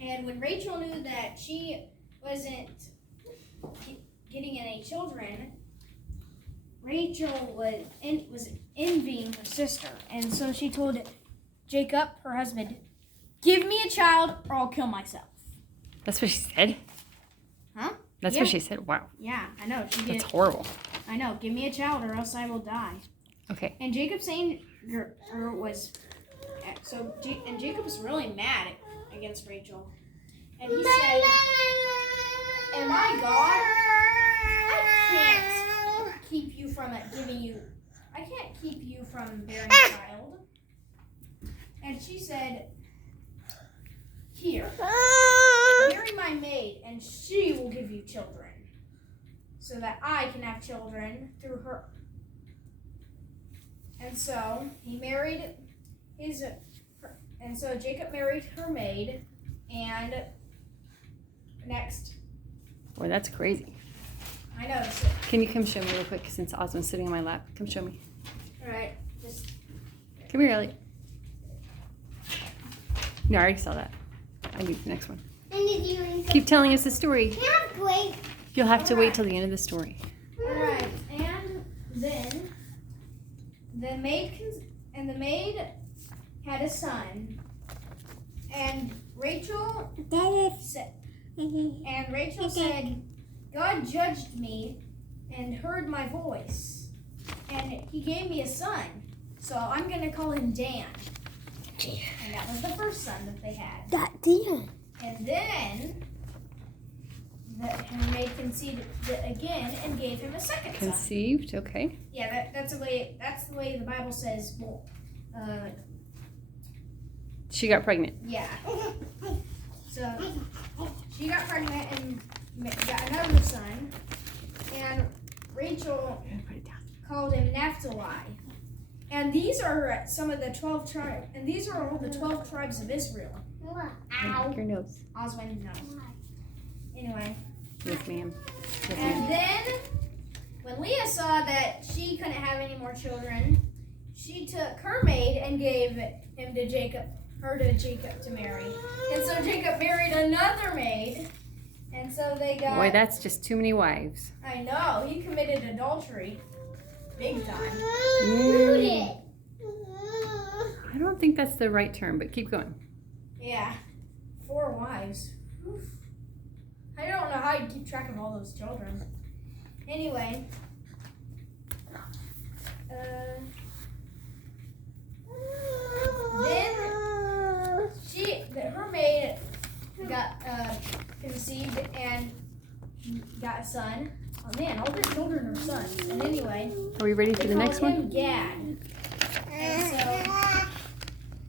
And when Rachel knew that she wasn't getting any children, Rachel was envying her sister. And so she told Jacob, her husband, "Give me a child or I'll kill myself." That's what she said? Huh? That's what she said? Wow. Yeah, I know. She did. That's horrible. I know. "Give me a child or else I will die." Okay. And Jacob's was... And Jacob was really mad against Rachel. And he said, "Am I God? I can't keep you from bearing a child." And she said, "Here, marry my maid, and she will give you children, so that I can have children through her." And so so Jacob married her maid, and next. Boy, that's crazy. I know. Can you come show me real quick since Osmond's sitting on my lap? Come show me. All right. Just. Come here, Elliot. No, I already saw that. I need the next one. Keep telling us the story. You'll have to wait till the end of the story. All right. And then the maid had a son, and Rachel said, "God judged me and heard my voice, and he gave me a son, so I'm going to call him Dan." And that was the first son that they had. Dan. And then her maid conceived again and gave him a second son. Conceived, okay. Yeah, that's the way the Bible says. Well, she got pregnant. yeah. So she got pregnant and got another son, and Rachel called him Naphtali. And these are some of the 12 tribes, and these are all the 12 tribes of Israel. Ow. Your nose. Oswald, no. Anyway. Yes, ma'am. Yes, And ma'am. then, when Leah saw that she couldn't have any more children, she took her maid and gave her to Jacob to marry. And so Jacob married another maid, and so they got... Boy, that's just too many wives. I know, he committed adultery. Big time. I don't think that's the right term, but keep going. Yeah, 4 wives. Oof. I don't know how you keep track of all those children. Anyway. Then her maid got conceived and got a son. Oh man, all their children are sons. And anyway. Are we ready for the next one? Him Gad. And so.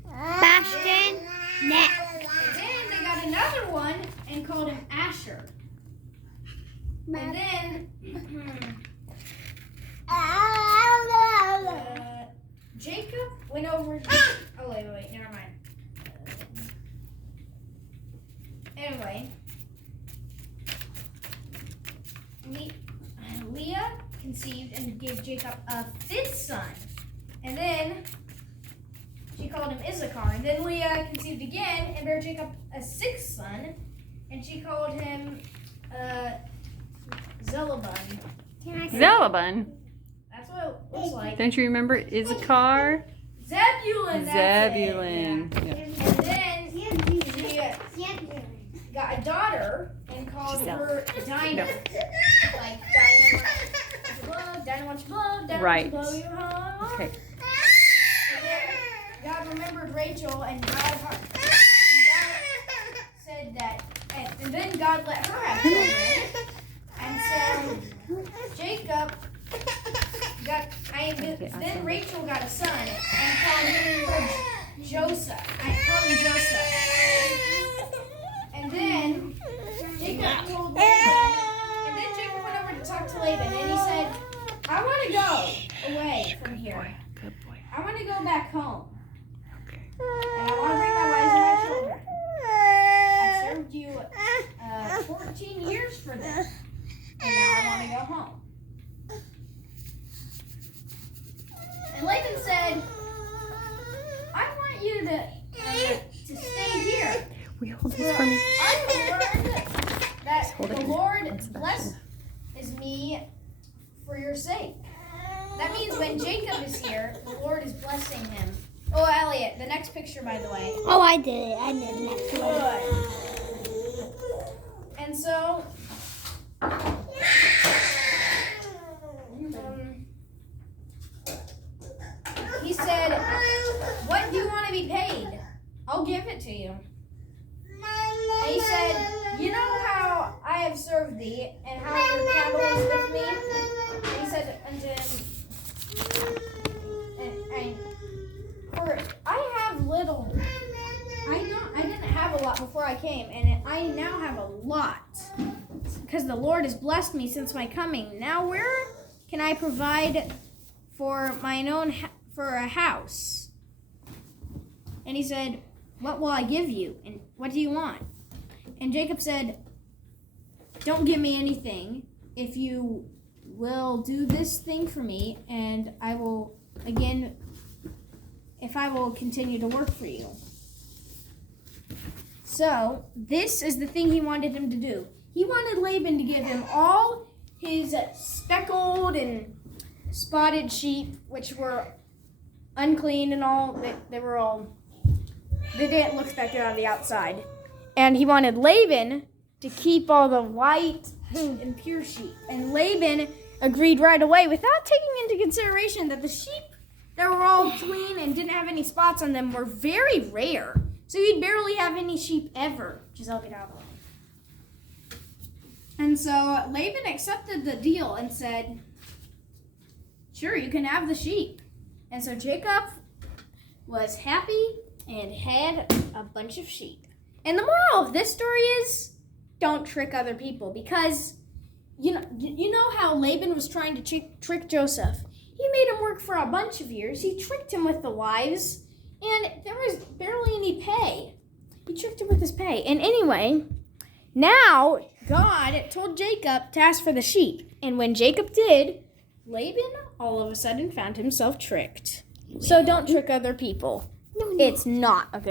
Bastion. Net. And then they got another one and called him Asher. And then Jacob went over. Oh wait, never mind. Anyway, Leah conceived and gave Jacob a 5th son, and then she called him Issachar. And then Leah conceived again and bare Jacob a 6th son, and she called him Zelabun. Zelabun. That's what it looks like. Don't you remember Issachar? Zebulun. Zebulun. Yeah. Yeah. And then she got a daughter and called her Dinah. No. Like Dinah wants your blood, Dinah Right. wants to blow your heart. Okay. And then God remembered Rachel, and God said that, and then God let her have children. And so Jacob then Rachel got a son and called him Joseph. And then Jacob told Laban, and then Jacob went over to talk to Laban, and he said, "I want to go away from here. Good boy. I want to go back home. Okay. And I want to bring my wives and my children. I've served you 14 years for this, and now I want to go home." And Laban said, "I want you to stay here." We hold this for me? I learned that Hold it the in. Lord That's the blesses me for your sake. That means when Jacob is here, the Lord is blessing him. Oh, Elliot, the next picture, by the way. Oh, I did it. I did the next one. Good. And so, he said, "What do you want to be paid? I'll give it to you." And he said, "You know how I have served thee, and how your cattle is with me?" And he said unto him, "For I have little. I didn't have a lot before I came, and I now have a lot, because the Lord has blessed me since my coming. Now where can I provide for mine own for a house?" And he said, "What will I give you? And what do you want?" And Jacob said, "Don't give me anything if you will do this thing for me, and I will continue to work for you." So this is the thing he wanted him to do. He wanted Laban to give him all his speckled and spotted sheep, which were unclean and all. They didn't look speckled on the outside. And he wanted Laban to keep all the white and pure sheep. And Laban agreed right away without taking into consideration that the sheep that were all clean and didn't have any spots on them were very rare. So he'd barely have any sheep ever. Giselle, get out of the way. And so Laban accepted the deal and said, "Sure, you can have the sheep." And so Jacob was happy and had a bunch of sheep. And the moral of this story is, don't trick other people, because you know how Laban was trying to trick Joseph. He made him work for a bunch of years. He tricked him with the wives, and there was barely any pay. He tricked him with his pay. And anyway, now God told Jacob to ask for the sheep. And when Jacob did, Laban all of a sudden found himself tricked. So don't trick other people. It's not a good